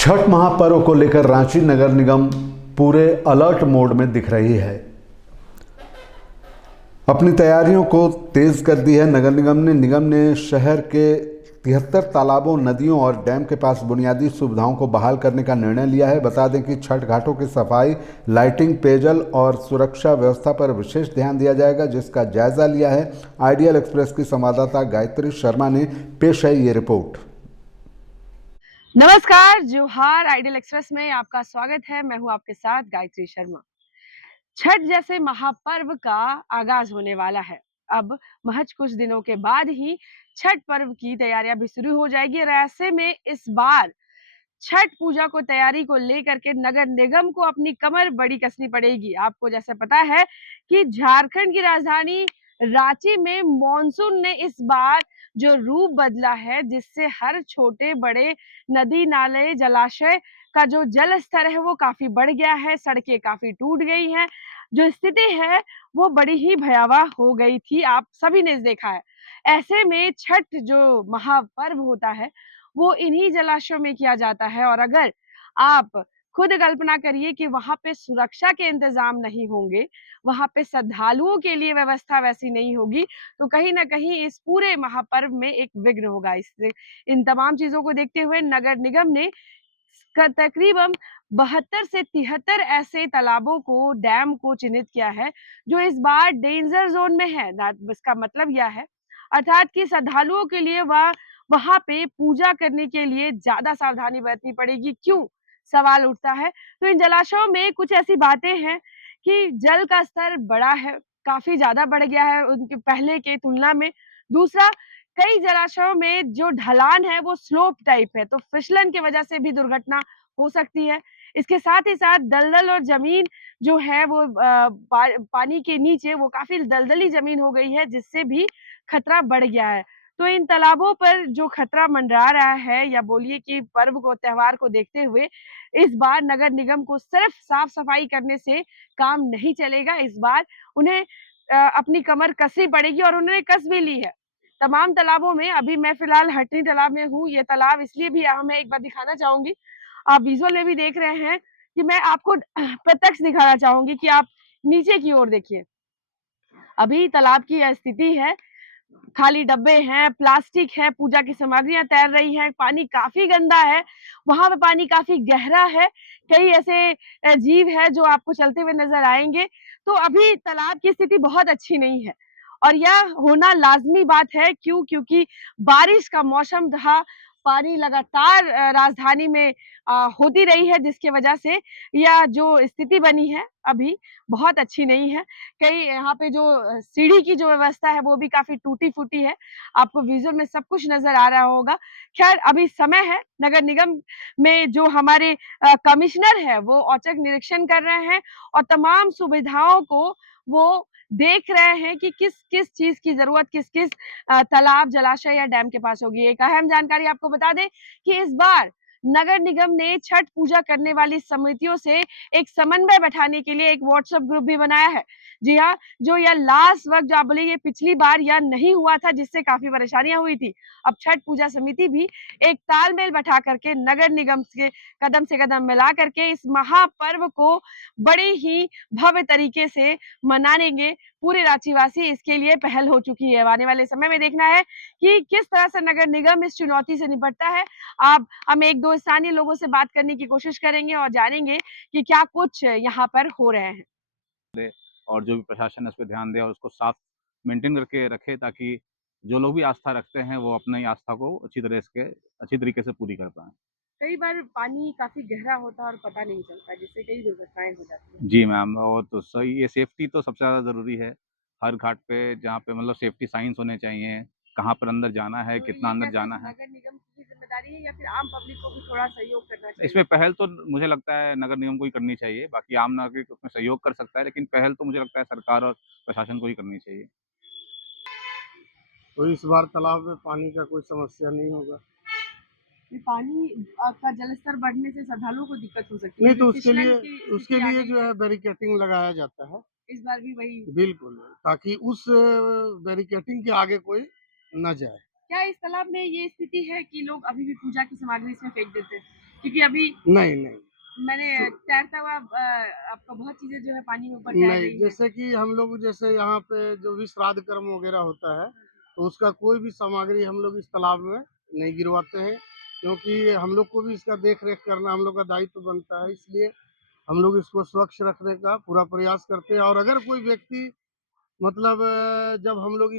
छठ महापर्व को लेकर रांची नगर निगम पूरे अलर्ट मोड में दिख रही है। अपनी तैयारियों को तेज कर दी है। नगर निगम ने शहर के 73 तालाबों, नदियों और डैम के पास बुनियादी सुविधाओं को बहाल करने का निर्णय लिया है। बता दें कि छठ घाटों की सफाई, लाइटिंग, पेयजल और सुरक्षा व्यवस्था पर विशेष ध्यान दिया जाएगा, जिसका जायजा लिया है। आइडियल एक्सप्रेस की संवाददाता गायत्री शर्मा ने पेश है ये रिपोर्ट। नमस्कार, जोहार। आइडियल एक्सप्रेस में आपका स्वागत है। मैं हूं आपके साथ गायत्री शर्मा। छठ जैसे महापर्व का आगाज होने वाला है। अब महज कुछ दिनों के बाद ही छठ पर्व की तैयारियां भी शुरू हो जाएगी और ऐसे में इस बार छठ पूजा को तैयारी को लेकर के नगर निगम को अपनी कमर बड़ी कसनी पड़ेगी। आपको जैसे पता है कि झारखंड की राजधानी रांची में मॉनसून ने इस बार जो रूप बदला है, जिससे हर छोटे बड़े नदी नाले जलाशय का जो जल स्तर है वो काफी बढ़ गया है। सड़कें काफी टूट गई हैं। जो स्थिति है वो बड़ी ही भयावह हो गई थी, आप सभी ने देखा है। ऐसे में छठ जो महापर्व होता है वो इन्हीं जलाशयों में किया जाता है और अगर आप खुद कल्पना करिए कि वहां पे सुरक्षा के इंतजाम नहीं होंगे, वहां पे श्रद्धालुओं के लिए व्यवस्था वैसी नहीं होगी, तो कहीं ना कहीं इस पूरे महापर्व में एक विघ्न होगा। इससे इन तमाम चीजों को देखते हुए नगर निगम ने तकरीबन 72 से 73 ऐसे तालाबों को, डैम को चिन्हित किया है जो इस बार डेंजर जोन में है। इसका मतलब यह है अर्थात कि श्रद्धालुओं के लिए वहां पे पूजा करने के लिए ज्यादा सावधानी बरतनी पड़ेगी। क्यों, सवाल उठता है। तो इन जलाशयों में कुछ ऐसी बातें हैं कि जल का स्तर बड़ा है, काफी ज्यादा बढ़ गया है उनके पहले के तुलना में। दूसरा, कई जलाशयों में जो ढलान है वो स्लोप टाइप है, तो फिसलन की वजह से भी दुर्घटना हो सकती है। इसके साथ ही साथ दलदल और जमीन जो है वो पानी के नीचे वो काफी दलदली जमीन हो गई है, जिससे भी खतरा बढ़ गया है। तो इन तालाबों पर जो खतरा मंडरा रहा है, या बोलिए कि पर्व को, त्योहार को देखते हुए इस बार नगर निगम को सिर्फ साफ सफाई करने से काम नहीं चलेगा। इस बार उन्हें अपनी कमर कसनी पड़ेगी और उन्होंने कस भी ली है। तमाम तालाबों में, अभी मैं फिलहाल हटनी तालाब में हूँ। ये तालाब इसलिए भी मैं एक बार दिखाना चाहूंगी, आप विजुअल में भी देख रहे हैं कि मैं आपको प्रत्यक्ष दिखाना चाहूंगी कि आप नीचे की ओर देखिए। अभी तालाब की यह स्थिति है, खाली डब्बे हैं, प्लास्टिक है, पूजा की सामग्रियां तैर रही हैं, पानी काफी गंदा है, वहां पे पानी काफी गहरा है। कई ऐसे जीव है जो आपको चलते हुए नजर आएंगे। तो अभी तालाब की स्थिति बहुत अच्छी नहीं है और यह होना लाजमी बात है। क्यों? क्योंकि बारिश का मौसम था, पानी लगातार राजधानी में होती रही है, जिसकी वजह से यह जो स्थिति बनी है अभी बहुत अच्छी नहीं है। कई यहाँ पे जो सीढ़ी की जो व्यवस्था है वो भी काफी टूटी-फूटी है। आपको विज़ुअल में सब कुछ नज़र आ रहा होगा। ख़ैर, अभी समय है, नगर निगम में जो हमारे कमिश्नर है वो औचक निरीक्षण कर रहे हैं और तमाम सुविधाओं को वो देख रहे हैं कि किस-किस चीज़ की ज़रूरत किस-किस तालाब, जलाशय या डैम के पास होगी। एक अहम जानकारी आपको बता दें कि इस बार नगर निगम ने छठ पूजा करने वाली समितियों से एक समन्वय बैठाने के लिए एक व्हाट्सएप ग्रुप भी बनाया है। जी हाँ, जो यह लास्ट वक़्त जो आप बोले, ये पिछली बार यह नहीं हुआ था, जिससे काफ़ी परेशानियाँ हुई थी। अब छठ पूजा समिति भी एक तालमेल बैठा करके नगर निगम से कदम मिला करके इस महापर्व को बड़े ही भव्य तरीके से मनानेंगे पूरे रांचीवासी। इसके लिए पहल हो चुकी है। आने वाले समय में देखना है कि किस तरह से नगर निगम इस चुनौती से निपटता है। हम 1-2 स्थानीय लोगों से बात करने की कोशिश करेंगे और जानेंगे कि क्या कुछ यहाँ पर हो रहे हैं। दे और जो भी प्रशासन है उस पे ध्यान दे और उसको साफ मेंटेन करके रखे, ताकि जो लोग भी आस्था रखते हैं वो अपनी आस्था को अच्छी तरीके से पूरी कर पाएँ। कई बार पानी काफी गहरा होता है और पता नहीं चलता, जिससे कई दुर्घटनाएं हो जाती हैं। जी मैम, और तो सही, ये सेफ्टी तो सबसे ज़्यादा ज़रूरी है। हर घाट पे जहाँ पे मतलब सेफ्टी साइंस होने चाहिए, कहाँ पर अंदर जाना है, तो कितना ये अंदर कैसे जाना है। नगर निगम की जिम्मेदारी है या फिर आम पब्लिक को भी थोड़ा सहयोग करना इसमें चाहिए? पहल तो मुझे लगता है नगर निगम को ही करनी चाहिए, बाकी आम नागरिक उसमें सहयोग कर सकता है, लेकिन पहल तो मुझे लगता है सरकार और प्रशासन को ही करनी चाहिए। तो इस बार तालाब में पानी का कोई समस्या नहीं होगा। ये पानी का जलस्तर बढ़ने से श्रद्धालुओं को दिक्कत हो सकती है। नहीं, अभी तो फिसलन की उसके स्थिति आ लिए गई जो है। है बैरिकेटिंग लगाया जाता है। इस बार भी वही। बिल्कुल, ताकि उस बैरिकेटिंग के आगे कोई न जाए। क्या इस तालाब में ये स्थिति है कि लोग अभी भी पूजा की सामग्री इसमें फेंक देते हैं? क्योंकि अभी नहीं नहीं मैंने तैरता हुआ आपका बहुत चीजें जो है पानी में ऊपर तैर नहीं, रही हैं। जैसे कि हम लोग जैसे यहाँ पे जो भी श्राद्ध कर्म वगैरह होता है, तो उसका कोई भी सामग्री हम लोग इस तालाब में नहीं गिरवाते हैं, क्योंकि हम लोग को भी इसका देख रेख करना हम लोग का दायित्व बनता है। इसलिए हम लोग इसको स्वच्छ रखने का पूरा प्रयास करते हैं। और अगर कोई व्यक्ति मतलब जब हम लोग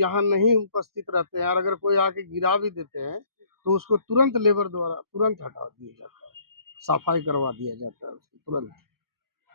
यहाँ नहीं उपस्थित रहते हैं और अगर कोई आके गिरा भी देते हैं, तो उसको तुरंत लेबर द्वारा तुरंत हटा दिया जाता है, सफाई करवा दिया जाता है उसको तुरंत।